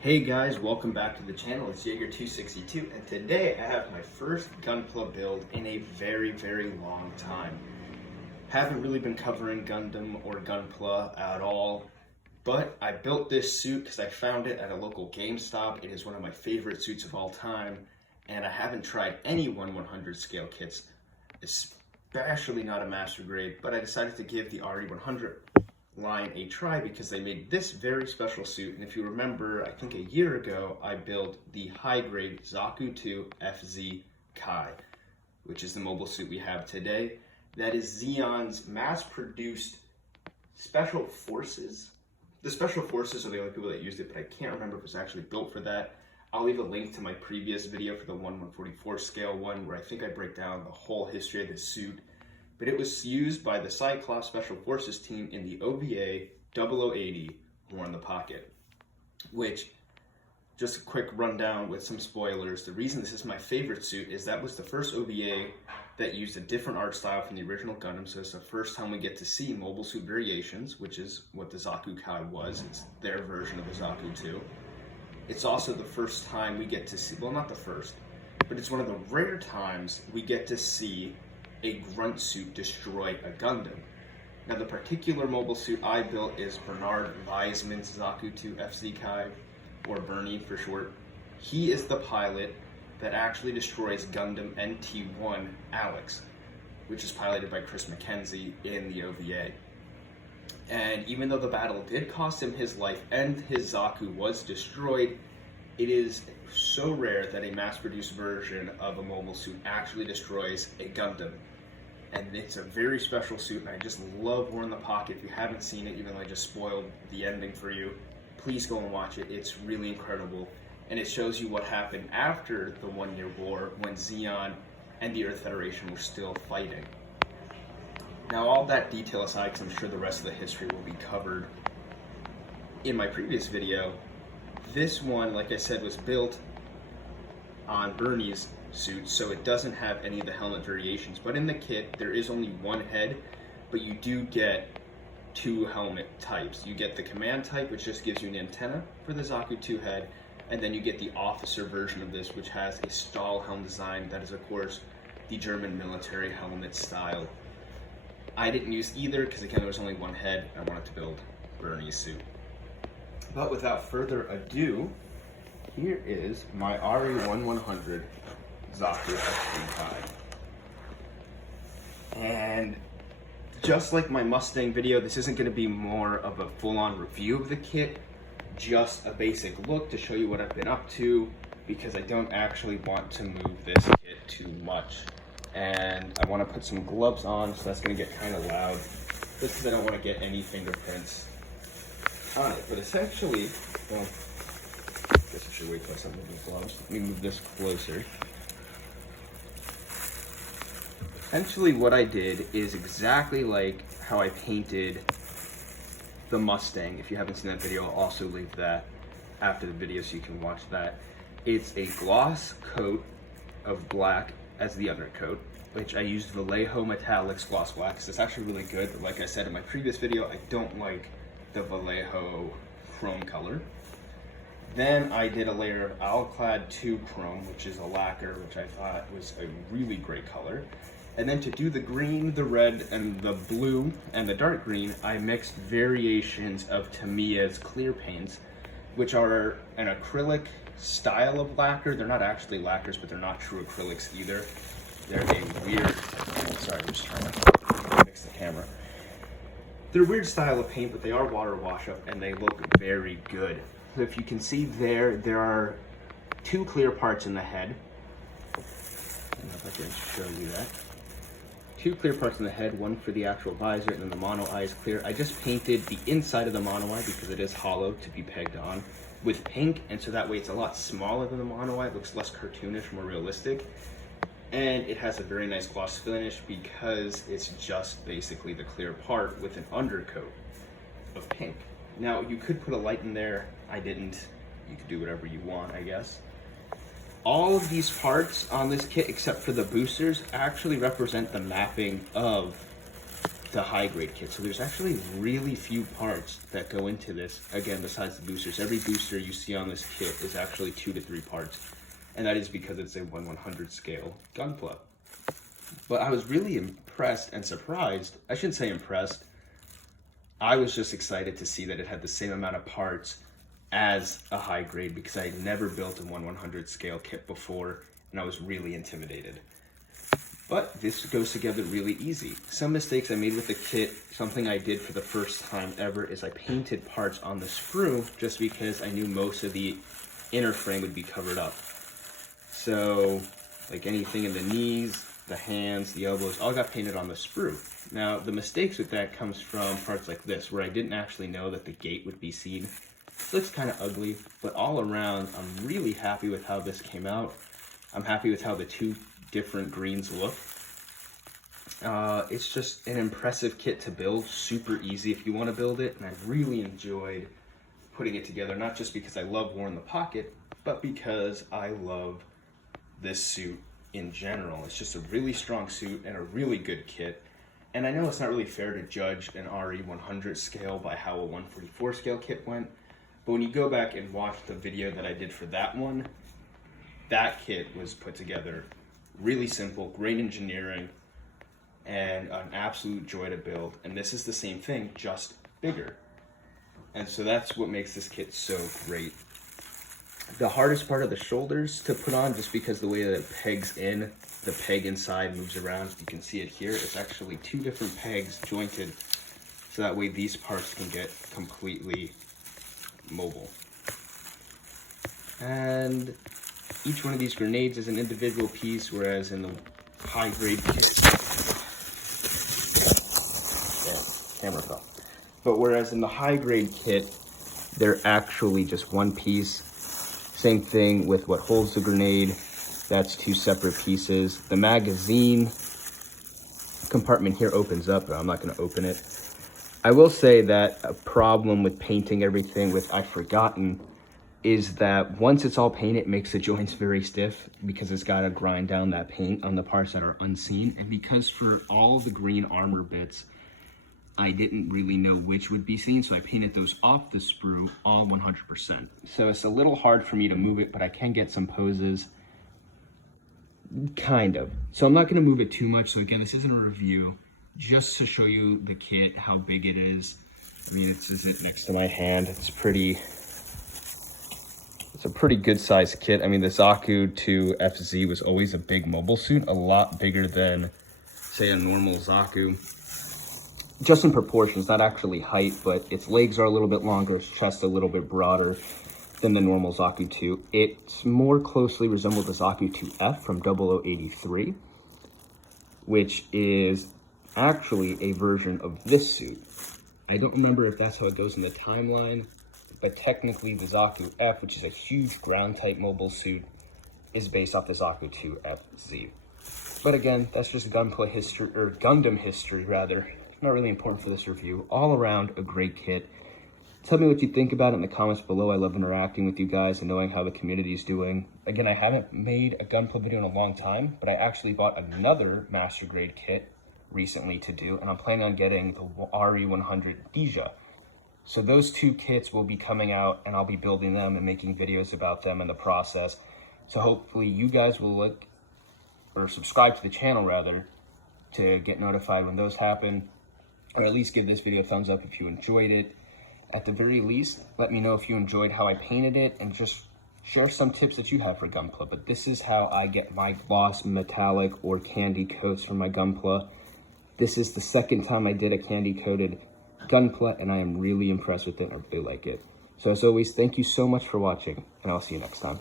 Hey guys, welcome back to the channel. It's Jaeger262, and today I have my first Gunpla build in a very long time. Haven't really been covering Gundam or Gunpla at all, but I built this suit because I found it at a local GameStop. It is one of my favorite suits of all time, and I haven't tried any 1/100 scale kits, especially not a master grade, but I decided to give the RE100 line a try because they made this very special suit. And if you remember, I think a year ago I built the high grade Zaku-IIFZ Kai, which is the mobile suit we have today. That is Zeon's mass-produced special forces. The special forces are the only people that used it, but I can't remember if it was actually built for that. I'll leave a link to my previous video for the 1/144 scale one, where I think I break down the whole history of this suit. But it was used by the Cyclops Special Forces team in the OVA 0080 War in the Pocket, which, just a quick rundown with some spoilers, the reason this is my favorite suit is that was the first OVA that used a different art style from the original Gundam, so it's the first time we get to see mobile suit variations, which is what the Zaku Kai was. It's their version of the Zaku 2. It's also the first time we get to see, well, not the first, but it's one of the rare times we get to see a grunt suit destroy a Gundam. Now, the particular mobile suit I built is Bernard Weisman's Zaku-IIFZ Kai, or Bernie for short. He is the pilot that actually destroys Gundam NT1 Alex, which is piloted by Chris Mackenzie in the OVA. And even though the battle did cost him his life and his Zaku was destroyed, it is so rare that a mass-produced version of a mobile suit actually destroys a Gundam. And it's a very special suit, and I just love War in the Pocket. If you haven't seen it, even though I just spoiled the ending for you, please go and watch it. It's really incredible. And it shows you what happened after the 1 year war, when Zeon and the Earth Federation were still fighting. Now, all that detail aside, because I'm sure the rest of the history will be covered in my previous video, this one, like I said, was built on Bernie's suit, so it doesn't have any of the helmet variations. But in the kit, there is only one head, but you do get two helmet types. You get the command type, which just gives you an antenna for the Zaku 2 head, and then you get the officer version of this, which has a Stahl helm design that is, of course, the German military helmet style. I didn't use either because, again, there was only one head. I wanted to build Bernie's suit. But without further ado, here is my RE100 Zaku-IIFZ Kai. And just like my Mustang video, this isn't going to be more of a full-on review of the kit, just a basic look to show you what I've been up to, because I don't actually want to move this kit too much. And I want to put some gloves on, so that's going to get kind of loud, just because I don't want to get any fingerprints on it. But essentially, well, I guess I should wait till I start moving the gloves. Let me move this closer. Essentially what I did is exactly like how I painted the Mustang. If you haven't seen that video, I'll also leave that after the video so you can watch that. It's a gloss coat of black as the undercoat, which I used Vallejo Metallics Gloss Black because it's actually really good. But like I said in my previous video, I don't like the Vallejo chrome color. Then I did a layer of Alclad 2 Chrome, which is a lacquer, which I thought was a really great color. And then to do the green, the red, and the blue, and the dark green, I mixed variations of Tamiya's clear paints, which are an acrylic style of lacquer. They're not actually lacquers, but they're not true acrylics either. They're a weird, sorry, I'm just trying to fix the camera. They're a weird style of paint, but they are water wash up, and they look very good. So if you can see there are two clear parts in the head. I don't know if I can show you that. Two clear parts in the head, one for the actual visor, and then the mono eye is clear. I just painted the inside of the mono eye, because it is hollow, to be pegged on, with pink, and so that way it's a lot smaller than the mono eye. It looks less cartoonish, more realistic. And it has a very nice gloss finish because it's just basically the clear part with an undercoat of pink. Now, you could put a light in there. I didn't. You could do whatever you want, I guess. All of these parts on this kit, except for the boosters, actually represent the mapping of the high grade kit. So there's actually really few parts that go into this, again, besides the boosters. Every booster you see on this kit is actually 2 to 3 parts, and that is because it's a 1/100 scale Gunpla. But I was really impressed and surprised. I shouldn't say impressed. I was just excited to see that it had the same amount of parts as a high grade, because I had never built a 1/100 scale kit before, and I was really intimidated. But this goes together really easy. Some mistakes I made with the kit, something I did for the first time ever, is I painted parts on the sprue just because I knew most of the inner frame would be covered up. So, like anything in the knees, the hands, the elbows, all got painted on the sprue. Now, the mistakes with that comes from parts like this, where I didn't actually know that the gate would be seen. It looks kind of ugly, but all around, I'm really happy with how this came out. I'm happy with how the 2 different greens look. It's just an impressive kit to build, super easy if you want to build it, and I really enjoyed putting it together, not just because I love War in the Pocket, but because I love this suit in general. It's just a really strong suit and a really good kit. And I know it's not really fair to judge an RE100 scale by how a 144 scale kit went, but when you go back and watch the video that I did for that one, that kit was put together really simple, great engineering, and an absolute joy to build. And this is the same thing, just bigger. And so that's what makes this kit so great. The hardest part of the shoulders to put on, just because the way that it pegs in, the peg inside moves around. You can see it here. It's actually 2 different pegs jointed, so that way these parts can get completely mobile. And each one of these grenades is an individual piece, whereas in the high grade kit, camera fell. But whereas in the high grade kit, they're actually just 1 piece. Same thing with what holds the grenade. That's 2 separate pieces. The magazine compartment here opens up, but I'm not going to open it. I will say that a problem with painting everything with I've forgotten is that once it's all painted, it makes the joints very stiff, because it's got to grind down that paint on the parts that are unseen. And because for all the green armor bits, I didn't really know which would be seen, so I painted those off the sprue all 100%. So it's a little hard for me to move it, but I can get some poses, kind of. So I'm not going to move it too much. So again, this isn't a review, just to show you the kit, how big it is. I mean, this is it next to my hand. It's a pretty good sized kit. I mean, the Zaku-IIFZ was always a big mobile suit, a lot bigger than, say, a normal Zaku. Just in proportions, not actually height, but its legs are a little bit longer, its chest a little bit broader than the normal Zaku 2. It's more closely resembled the Zaku-IIF from 0083, which is actually a version of this suit. I don't remember if that's how it goes in the timeline, but technically the Zaku-F, which is a huge ground-type mobile suit, is based off the Zaku-IIFZ. But again, that's just Gunpla history, or Gundam history rather. Not really important for this review. All around a great kit. Tell me what you think about it in the comments below. I love interacting with you guys and knowing how the community is doing. Again, I haven't made a Gunpla video in a long time, but I actually bought another master grade kit recently to do, and I'm planning on getting the RE100 Dija. So those 2 kits will be coming out, and I'll be building them and making videos about them in the process. So hopefully you guys will look, or subscribe to the channel rather, to get notified when those happen. Or at least give this video a thumbs up if you enjoyed it. At the very least, let me know if you enjoyed how I painted it, and just share some tips that you have for Gunpla. But this is how I get my gloss, metallic, or candy coats for my Gunpla. This is the 2nd time I did a candy coated Gunpla, and I am really impressed with it, and I really like it. So as always, thank you so much for watching, and I'll see you next time.